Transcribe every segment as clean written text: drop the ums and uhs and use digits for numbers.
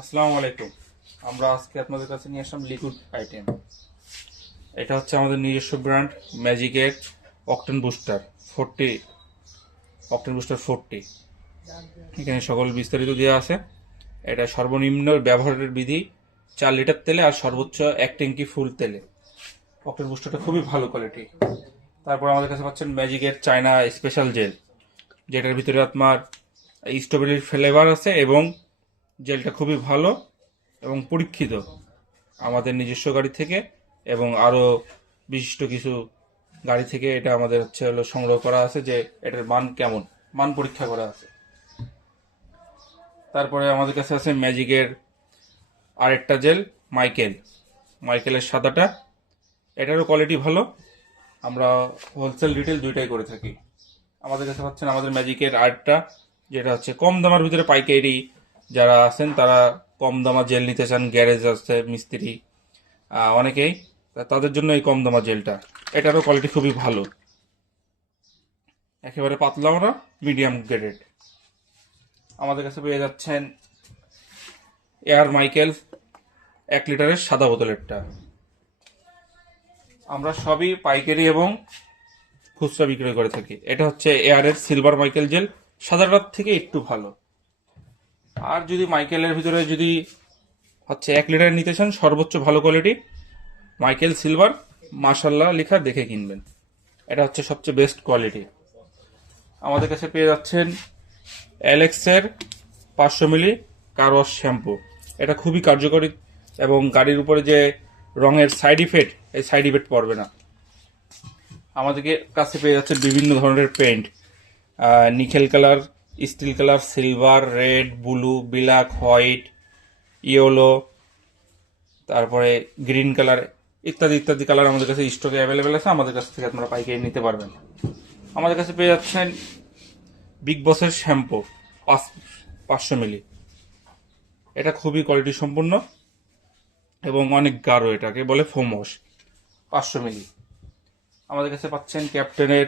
আসসালামু আলাইকুম। আমরা আজকে আপনাদের কাছে নিয়ে আসলাম লিকুইড আইটেম। এটা হচ্ছে আমাদের নিজস্ব ব্র্যান্ড ম্যাজিকের অকটেন বুস্টার 40, অকটেন বুস্টার 40। এখানে সকল বিস্তারিত দেওয়া আছে। এটা সর্বনিম্ন ব্যবহারের বিধি 4 লিটার তেলে আর সর্বোচ্চ 1 ট্যাঙ্কি ফুল তেলে। অকটেন বুস্টারটা খুবই ভালো কোয়ালিটি। তারপর আমাদের কাছে পাচ্ছেন ম্যাজিকের চায়না স্পেশাল জেল, যেটার ভিতরে আপনার স্ট্রবেরির ফ্লেভার আছে এবং জেলটা খুবই ভালো এবং পরীক্ষিত আমাদের নিজস্ব গাড়ি থেকে এবং আরও বিশিষ্ট কিছু গাড়ি থেকে এটা আমাদের হলো সংগ্রহ করা আছে, যে এটার মান কেমন, মান পরীক্ষা করা আছে। তারপরে আমাদের কাছে আছে ম্যাজিকের আরেকটা জেল মাইকেলের সাদাটা। এটারও কোয়ালিটি ভালো। আমরা হোলসেল রিটেল দুইটাই করে থাকি। আমাদের কাছে পাচ্ছেন আমাদের ম্যাজিকের আরেকটা, যেটা হচ্ছে কম দামের ভিতরে পাইকারি যারা আছেন তারা কম দামা জেল নিতে চান, গ্যারেজ আছে, মিস্ত্রি অনেকেই, তাদের জন্য এই কম দামা জেলটা। এটারও কোয়ালিটি খুবই ভালো, একেবারে পাতলাও না, মিডিয়াম গ্রেডেড। আমাদের কাছে পেয়ে যাচ্ছেন এয়ার মাইকেল 1 লিটারের সাদা বোতলেরটা। আমরা সবই পাইকারি এবং খুচরা বিক্রয় করে থাকি। এটা হচ্ছে এয়ারের সিলভার মাইকেল জেল, সাদাটার থেকে একটু ভালো। আর যদি মাইকেলের ভিতরে যদি হচ্ছে 1 লিটার নিতে চান, সর্বোচ্চ ভালো কোয়ালিটি মাইকেল সিলভার মাশাল্লাহ লেখা দেখে কিনবেন। এটা হচ্ছে সবচেয়ে বেস্ট কোয়ালিটি। আমাদের কাছে পেয়ে যাচ্ছেন অ্যালেক্সের 500 মিলি কার ওয়াশ শ্যাম্পু। এটা খুবই কার্যকরী এবং গাড়ির উপরে যে রঙের সাইড ইফেক্ট, এই সাইড ইফেক্ট পড়বে না। আমাদেরকে কাছে পেয়ে যাচ্ছে বিভিন্ন ধরনের paint, nickel colour, steel colour, silver, red, blue, black, white, yellow, তারপরে গ্রিন কালার ইত্যাদি ইত্যাদি কালার আমাদের কাছে স্টকে অ্যাভেলেবেল আছে। আমাদের কাছ থেকে আপনারা পাইকারি নিতে পারবেন। আমাদের কাছে পেয়ে যাচ্ছেন বিগ বসের শ্যাম্পু 500 মিলি। এটা খুবই কোয়ালিটি সম্পূর্ণ এবং অনেক গাঢ়, এটাকে বলে ফোম ওয়াশ। 500 মিলি। আমাদের কাছে পাচ্ছেন ক্যাপ্টেনের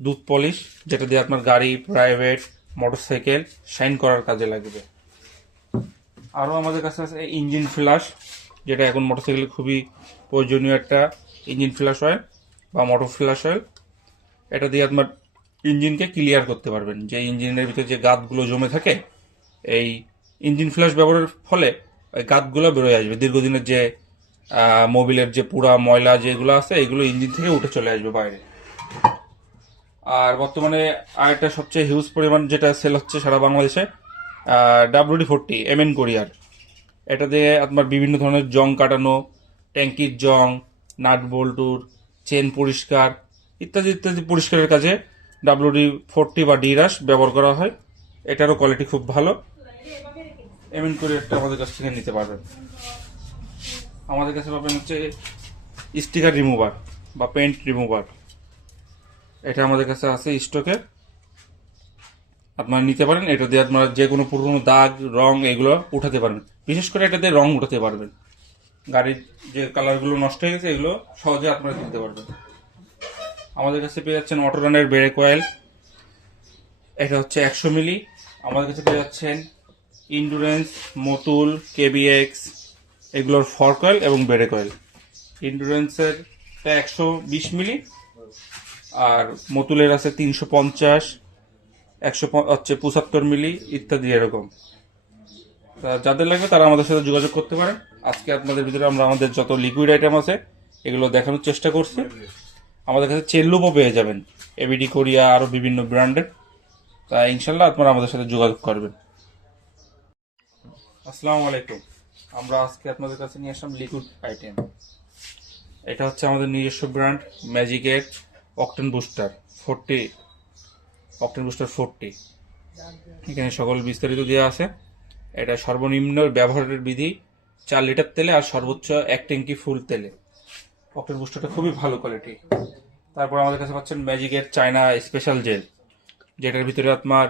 দুধ পলিশ, যেটা দিয়ে আপনার গাড়ি, প্রাইভেট, মোটরসাইকেল শাইন করার কাজে লাগবে। আরও আমাদের কাছে আছে ইঞ্জিন ফ্লাশ, যেটা এখন মোটরসাইকেলে খুবই প্রয়োজনীয় একটা ইঞ্জিন ফ্লাশ অয়েল বা মোটর ফ্লাশ অয়েল। এটা দিয়ে আপনার ইঞ্জিনকে ক্লিয়ার করতে পারবেন, যে ইঞ্জিনের ভিতরে যে গাতগুলো জমে থাকে, এই ইঞ্জিন ফ্লাশ ব্যবহারের ফলে ওই গাতগুলো বেরোয় আসবে। দীর্ঘদিনের যে মোবিলের যে পুরা ময়লা যেগুলো আছে, এগুলো ইঞ্জিন থেকে উঠে চলে আসবে বাইরে। আর বর্তমানে আরেকটা সবচেয়ে হিউজ পরিমাণ যেটা সেল হচ্ছে সারা বাংলাদেশে, WD-40 MN কোরিয়ার। এটা দিয়ে আপনার বিভিন্ন ধরনের জং কাটানো, ট্যাঙ্কির জং, নাট বল্টুর, চেন পরিষ্কার ইত্যাদি ইত্যাদি পরিষ্কারের কাজে WD-40 বা ডিরাস ব্যবহার করা হয়। এটারও কোয়ালিটি খুব ভালো। MN কোরিয়ারটা আমাদের কাছ থেকে নিতে পারবেন। আমাদের কাছে পাবেন হচ্ছে স্টিকার রিমুভার বা পেন্ট রিমুভার। এটা আমাদের কাছে আছে স্টকে, আপনারা নিতে পারেন। এটা দিয়ে আপনারা যে কোনো পুরনো দাগ, রং এগুলো উঠাতে পারবেন। বিশেষ করে এটা দিয়ে রং উঠাতে পারবেন। গাড়ির যে কালারগুলো নষ্ট হয়ে গেছে, এগুলো সহজে আপনারা দিতে পারবেন। আমাদের কাছে পেয়ে যাচ্ছেন অটোরানের ব্রেক অয়েল, এটা হচ্ছে 100 মিলি। আমাদের কাছে পেয়ে যাচ্ছেন ইন্ডুরেন্স, মতুল, KBX এগুলোর ফর্ক অয়েল এবং ব্রেক অয়েল। ইন্ডুরেন্সের 120 মিলি, আর মতুলের আছে 350, 175 মিলি ইত্যাদি এরকম। যাদের লাগবে তারা আমাদের সাথে যোগাযোগ করতে পারেন। আজকে আপনাদের ভিতরে আমরা আমাদের যত লিকুইড আইটেম আছে এগুলো দেখানোর চেষ্টা করছি। আমাদের কাছে চেল্লুপও পেয়ে যাবেন, ABD কোরিয়া, আরও বিভিন্ন ব্র্যান্ডের। তা ইনশাল্লাহ আপনারা আমাদের সাথে যোগাযোগ করবেন। আসসালামু আলাইকুম। আমরা আজকে আপনাদের কাছে নিয়ে আসলাম লিকুইড আইটেম। এটা হচ্ছে আমাদের নিজস্ব ব্র্যান্ড ম্যাজিকের অকটেন বুস্টার 40, অকটেন বুস্টার 40। এখানে সকল বিস্তারিত দেওয়া আছে। এটা সর্বনিম্ন ব্যবহারের বিধি 4 লিটার তেলে আর সর্বোচ্চ 1 ট্যাঙ্কি ফুল তেলে। অকটেন বুস্টারটা খুবই ভালো কোয়ালিটি। তারপর আমাদের কাছে পাচ্ছেন ম্যাজিকের চায়না স্পেশাল জেল, যেটার ভিতরে আপনার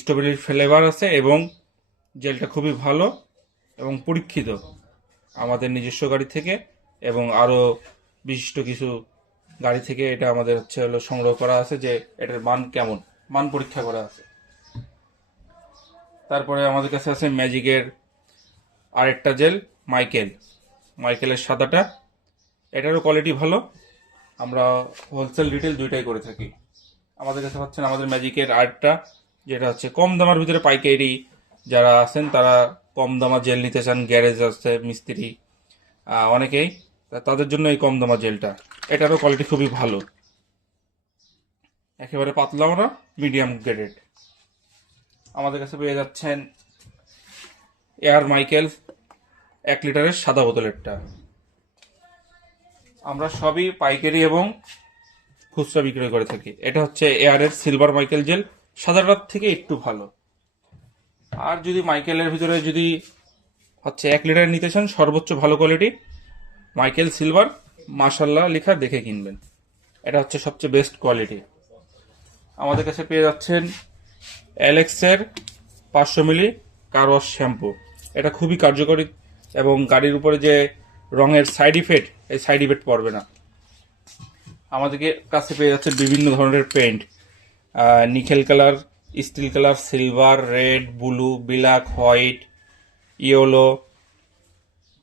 স্ট্রবেরির ফ্লেভার আছে এবং জেলটা খুবই ভালো এবং পরীক্ষিত আমাদের নিজস্ব গাড়ি থেকে এবং আরও বিশিষ্ট কিছু গাড়ি থেকে এটা আমাদের হলো সংগ্রহ করা আছে, যে এটার মান কেমন, মান পরীক্ষা করা আছে। তারপরে আমাদের কাছে আছে ম্যাজিকের আর একটা জেল মাইকেলের সাদাটা, এটারও কোয়ালিটি ভালো। আমরা হোলসেল রিটেল দুইটাই করে থাকি। আমাদের কাছে পাচ্ছেন আমাদের ম্যাজিকের আর্টটা, যেটা হচ্ছে কম দামের ভিতরে পাইকারি যারা আছেন তারা কম দামা জেল নিতে চান, গ্যারেজ আছে মিস্ত্রি অনেকেই, তাদের জন্য এই কম দামা জেলটা, এটারও কোয়ালিটি খুবই ভালো, একেবারে পাতলাও না, মিডিয়াম গ্রেডেড। আমাদের কাছে পেয়ে যাচ্ছেন এয়ার মাইকেল 1 লিটারের সাদা বোতলেরটা। আমরা সবই পাইকারি এবং খুচরা বিক্রয় করে থাকি। এটা হচ্ছে এয়ারের সিলভার মাইকেল জেল, সাদাটার থেকে একটু ভালো। আর যদি মাইকেলের ভিতরে যদি হচ্ছে 1 লিটার নিতে চান সর্বোচ্চ ভালো কোয়ালিটি, মাইকেল সিলভার মাশাল্লাহ লেখা দেখে কিনবেন, এটা হচ্ছে সবচেয়ে বেস্ট কোয়ালিটি। আমাদের কাছে পেয়ে যাচ্ছেন অ্যালেক্সের 500 মিলি কার ওয়াশ শ্যাম্পু, এটা খুবই কার্যকরী এবং গাড়ির উপরে যে রঙের সাইড ইফেক্ট, এই সাইড ইফেক্ট পড়বে না। আমাদেরকে কাছে পেয়ে যাচ্ছে বিভিন্ন ধরনের paint, nickel colour, steel colour, silver, red, blue, black, white, yellow,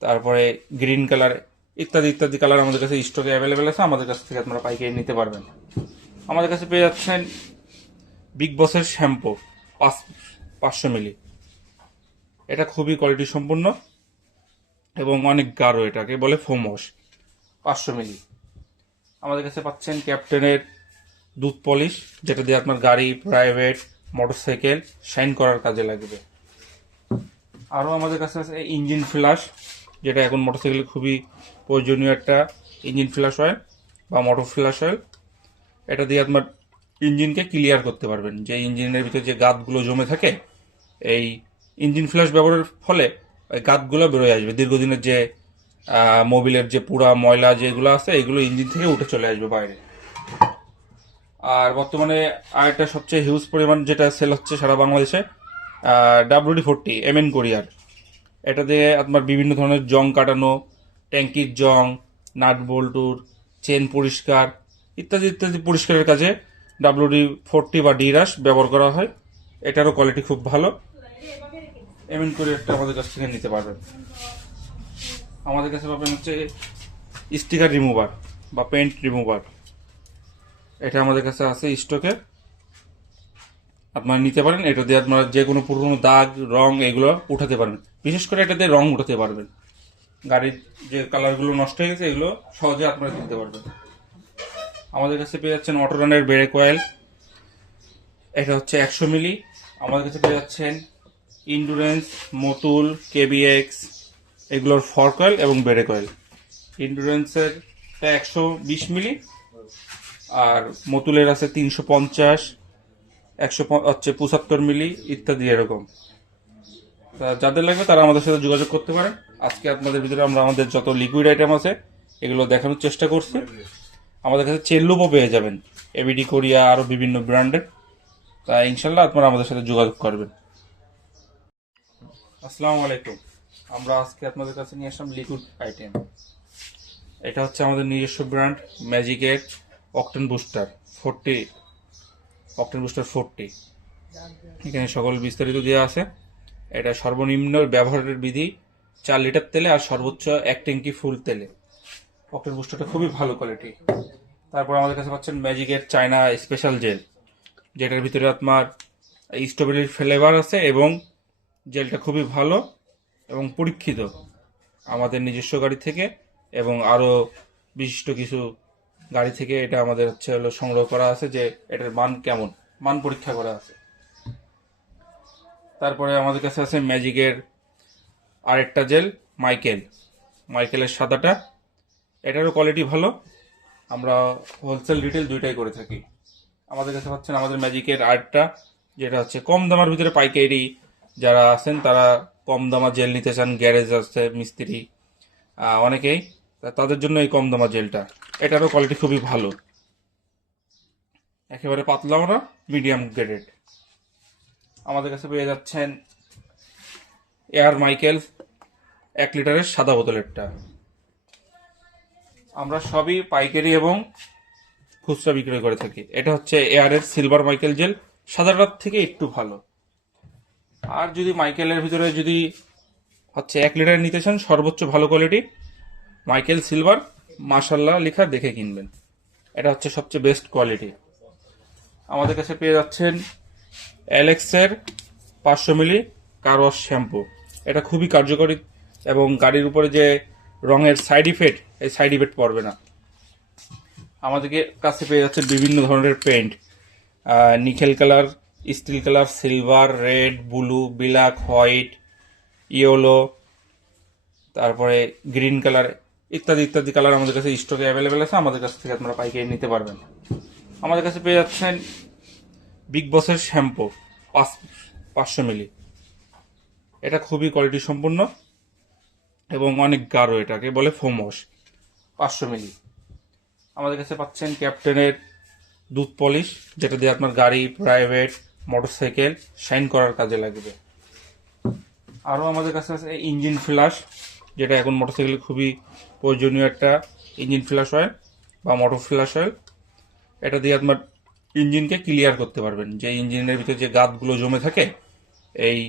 তারপরে গ্রিন কালার ইত্যাদি ইত্যাদি কালার আমাদের কাছে স্টকে অ্যাভেলেবেল আছে। আমাদের কাছ থেকে আপনারা পাইকারি নিতে পারবেন। আমাদের কাছে পেয়ে যাচ্ছেন বিগ বসের শ্যাম্পু 500 মিলি, এটা খুবই কোয়ালিটি সম্পন্ন এবং অনেক গাঢ়, এটাকে বলে ফোম ওয়াশ 500 মিলি। আমাদের কাছে পাচ্ছেন ক্যাপ্টেনের দুধ পলিশ, যেটা দিয়ে আপনার গাড়ি, প্রাইভেট, মোটরসাইকেল শাইন করার কাজে লাগবে। আরও আমাদের কাছে আছে ইঞ্জিন ফ্ল্যাশ, যেটা এখন মোটরসাইকেলে খুবই প্রয়োজনীয় একটা ইঞ্জিন ফ্ল্যাশ অয়েল বা মোটর ফ্ল্যাশ অয়েল। এটা দিয়ে আপনার ইঞ্জিনকে ক্লিয়ার করতে পারবেন, যে ইঞ্জিনের ভিতরে যে গাতগুলো জমে থাকে, এই ইঞ্জিন ফ্ল্যাশ ব্যবহারের ফলে ওই গাতগুলো বেরোয় আসবে। দীর্ঘদিনের যে মোবিলের যে পুরা ময়লা যেগুলো আছে, এগুলো ইঞ্জিন থেকে উঠে চলে আসবে বাইরে। আর বর্তমানে আরেকটা সবচেয়ে হিউজ পরিমাণ যেটা সেল হচ্ছে সারা বাংলাদেশে, WD-40 MN কোরিয়ার, এটা দিয়ে আপনার বিভিন্ন ধরনের জং কাটানো, ট্যাঙ্কির জং, নাট বল্টুর, চেন পরিষ্কার ইত্যাদি ইত্যাদি পরিষ্কারের কাজে WD-40 বা ডিরাস ব্যবহার করা হয়। এটারও কোয়ালিটি খুব ভালো। MN কোরিয়ারটা আমাদের কাছ থেকে নিতে পারবেন। আমাদের কাছে পাবেন হচ্ছে স্টিকার রিমুভার বা পেইন্ট রিমুভার, এটা আমাদের কাছে আছে স্টকে, আপনারা নিতে পারেন। এটা দিয়ে আপনারা যে কোনো পুরনো দাগ, রং এগুলো উঠাতে পারবেন। বিশেষ করে এটা দিয়ে রং উঠাতে পারবেন, গাড়ির যে কালারগুলো নষ্ট হয়ে গেছে এগুলো সহজে আপনারা দিতে পারবেন। আমাদের কাছে পেয়ে যাচ্ছেন অটোরানের ব্রেক অয়েল, এটা হচ্ছে 100 মিলি। আমাদের কাছে পেয়ে যাচ্ছেন ইন্ডুরেন্স, মতুল, KBX এগুলোর ফর্ক অয়েল এবং ব্রেক অয়েল। ইন্ডুরেন্সের 120 মিলি, আর মতুলের আছে 350, 175 মিলি ইত্যাদি এরকম। যাদের লাগবে তারা আমাদের সাথে যোগাযোগ করতে পারেন। আজকে আপনাদের ভিতরে আমরা আমাদের যত লিকুইড আইটেম আছে এগুলো দেখানোর চেষ্টা করছি। আমাদের কাছে চেল্লুপও পেয়ে যাবেন, ABD কোরিয়া, আরও বিভিন্ন ব্র্যান্ডের। তাই ইনশাল্লাহ আপনারা আমাদের সাথে যোগাযোগ করবেন। আসসালামু আলাইকুম। আমরা আজকে আপনাদের কাছে নিয়ে আসলাম লিকুইড আইটেম। এটা হচ্ছে আমাদের নিজস্ব ব্র্যান্ড ম্যাজিকের অক্টেন বুস্টার 40, অক্টেন বুস্টার 40। এখানে সকল বিস্তারিত দেওয়া আছে। এটা সর্বনিম্ন ব্যবহারের বিধি 4 লিটার তেলে আর সর্বোচ্চ 1 ট্যাঙ্কি ফুল তেলে। অক্টেন বুস্টারটা খুবই ভালো কোয়ালিটি। তারপর আমাদের কাছে পাচ্ছেন ম্যাজিকের চায়না স্পেশাল জেল, যেটার ভিতরে আপনার স্ট্রবেরির ফ্লেভার আছে এবং জেলটা খুবই ভালো এবং পরীক্ষিত আমাদের নিজস্ব গাড়ি থেকে এবং আরও বিশিষ্ট কিছু গাড়ি থেকে। এটা আমাদের হলো সংগ্রহ করা আছে, যে এটার মান কেমন, মান পরীক্ষা করা আছে। তারপরে আমাদের কাছে আছে ম্যাজিকের আরেকটা জেল মাইকেলের সাদাটা, এটারও কোয়ালিটি ভালো। আমরা হোলসেল রিটেল দুইটাই করে থাকি। আমাদের কাছে পাচ্ছেন আমাদের ম্যাজিকের আর্টটা, যেটা হচ্ছে কম দামের ভিতরে পাইকারি যারা আছেন তারা কম দামা জেল নিতে চান, গ্যারেজ আছে মিস্ত্রি অনেকেই, তাদের জন্য এই কম দামা জেলটা, এটারও কোয়ালিটি খুবই ভালো, একেবারে পাতলাও না, মিডিয়াম গ্রেডেড। আমাদের কাছে পেয়ে যাচ্ছেন এয়ার মাইকেল 1 লিটারের সাদা বোতলেরটা। আমরা সবই পাইকারি এবং খুচরা বিক্রয় করে থাকি। এটা হচ্ছে এয়ারের সিলভার মাইকেল জেল, সাদাটার থেকে একটু ভালো। আর যদি মাইকেলের ভিতরে যদি হচ্ছে 1 লিটার নিতে চান সর্বোচ্চ ভালো কোয়ালিটি মাইকেল সিলভার মাশাল্লাহ লেখা দেখে কিনবেন। এটা হচ্ছে সবচেয়ে বেস্ট কোয়ালিটি। আমাদের কাছে পেয়ে যাচ্ছেন অ্যালেক্সের 500 মিলি কার ওয়াশ শ্যাম্পু। এটা খুবই কার্যকরী এবং গাড়ির উপরে যে রঙের সাইড ইফেক্ট, এই সাইড ইফেক্ট পড়বে না। আমাদেরকে কাছে পেয়ে যাচ্ছে বিভিন্ন ধরনের paint, nickel colour, steel colour, silver, red, blue, black, white, yellow, তারপরে গ্রিন কালার ইত্যাদি ইত্যাদি কালার আমাদের কাছে স্টকে অ্যাভেলেবেল আছে। আমাদের কাছ থেকে আপনারা পাইকারি নিতে পারবেন। আমাদের কাছে পেয়ে যাচ্ছেন বিগ বসের শ্যাম্পু 500 মিলি। এটা খুবই কোয়ালিটি সম্পন্ন এবং অনেক গাঢ়, এটাকে বলে ফোম ওয়াশ 500 মিলি। আমাদের কাছে পাচ্ছেন ক্যাপ্টেনের দুধ পলিশ, যেটা দিয়ে আপনার গাড়ি, প্রাইভেট, মোটরসাইকেল শাইন করার কাজে লাগবে। আরও আমাদের কাছে আছে ইঞ্জিন ফ্লাশ, যেটা এখন মোটরসাইকেলে খুবই প্রয়োজনীয় একটা ইঞ্জিন ফ্লাশ অয়েল বা মোটর ফ্লাশ অয়েল। এটা দিয়ে আপনার ইঞ্জিনকে ক্লিয়ার করতে পারবেন, যে ইঞ্জিনের ভিতরে যে গাতগুলো জমে থাকে, এই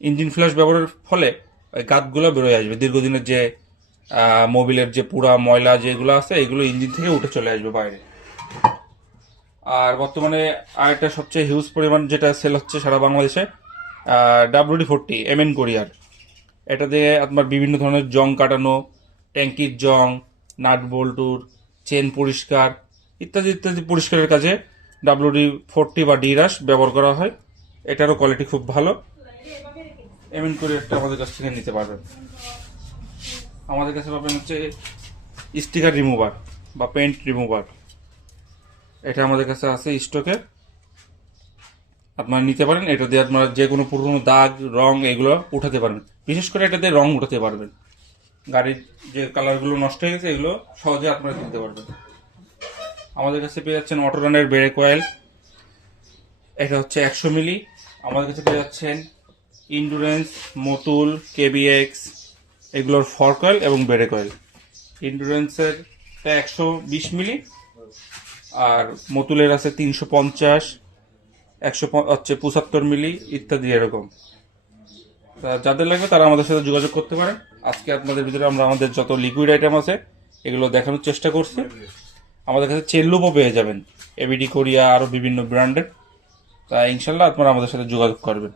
ইঞ্জিন ফ্লাশ ব্যবহারের ফলে ওই গাতগুলো বেরোয় আসবে। দীর্ঘদিনের যে মোবিলের যে পুরা ময়লা যেগুলো আছে, এগুলো ইঞ্জিন থেকে উঠে চলে আসবে বাইরে। আর বর্তমানে আরেকটা সবচেয়ে হিউজ পরিমাণ যেটা সেল হচ্ছে সারা বাংলাদেশে, WD-40 MN কোরিয়ার। এটা দিয়ে আপনার বিভিন্ন ধরনের জং কাটানো, ট্যাঙ্কির জং, নাট বল্টুর, চেন পরিষ্কার ইত্যাদি ইত্যাদি পরিষ্কারের কাজে WD-40 বা ডিরাস ব্যবহার করা হয়। এটারও কোয়ালিটি খুব ভালো। MN কোরিয়ারটা আমাদের কাছ থেকে নিতে পারবেন। আমাদের কাছে পাবেন হচ্ছে স্টিকার রিমুভার বা পেন্ট রিমুভার। এটা আমাদের কাছে আছে স্টকে, আপনারা নিতে পারেন। এটা দিয়ে আপনারা যে কোনো পুরনো দাগ, রং এগুলো উঠাতে পারবেন। বিশেষ করে এটা দিয়ে রং উঠাতে পারবেন। গাড়ির যে কালারগুলো নষ্ট হয়ে গেছে, এগুলো সহজে আপনারা কিনতে পারবেন। আমাদের কাছে পেয়ে যাচ্ছেন অটোরানের ব্রেক অয়েল, এটা হচ্ছে 100 মিলি। আমাদের কাছে পেয়ে যাচ্ছেন ইন্ডুরেন্স, মতুল, KBX এগুলোর ফর্ক অয়েল এবং ব্রেক অয়েল। ইন্ডুরেন্সের 120 মিলি, আর মতুলের আছে 350, 175 মিলি ইত্যাদি এরকম। যাদের লাগবে তারা আমাদের সাথে যোগাযোগ করতে পারেন। আজকে আপনাদের ভিতরে আমরা আমাদের যত লিকুইড আইটেম আছে এগুলো দেখানোর চেষ্টা করছি। আমাদের কাছে চেল্লুপও পেয়ে যাবেন, ABD কোরিয়া, আরও বিভিন্ন ব্র্যান্ডের। তাই ইনশাল্লাহ আপনারা আমাদের সাথে যোগাযোগ করবেন।